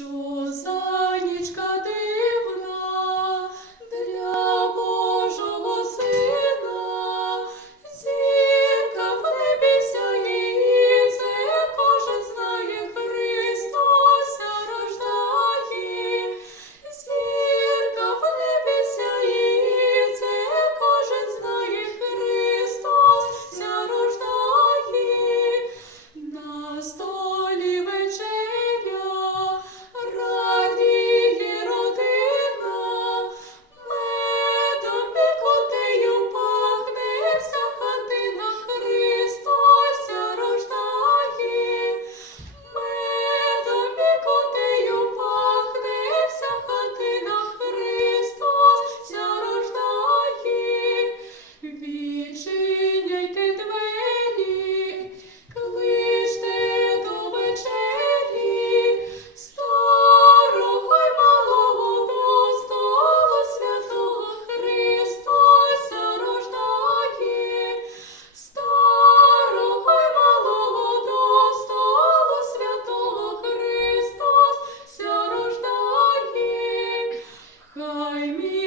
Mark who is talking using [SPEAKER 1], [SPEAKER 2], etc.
[SPEAKER 1] Choo. I me.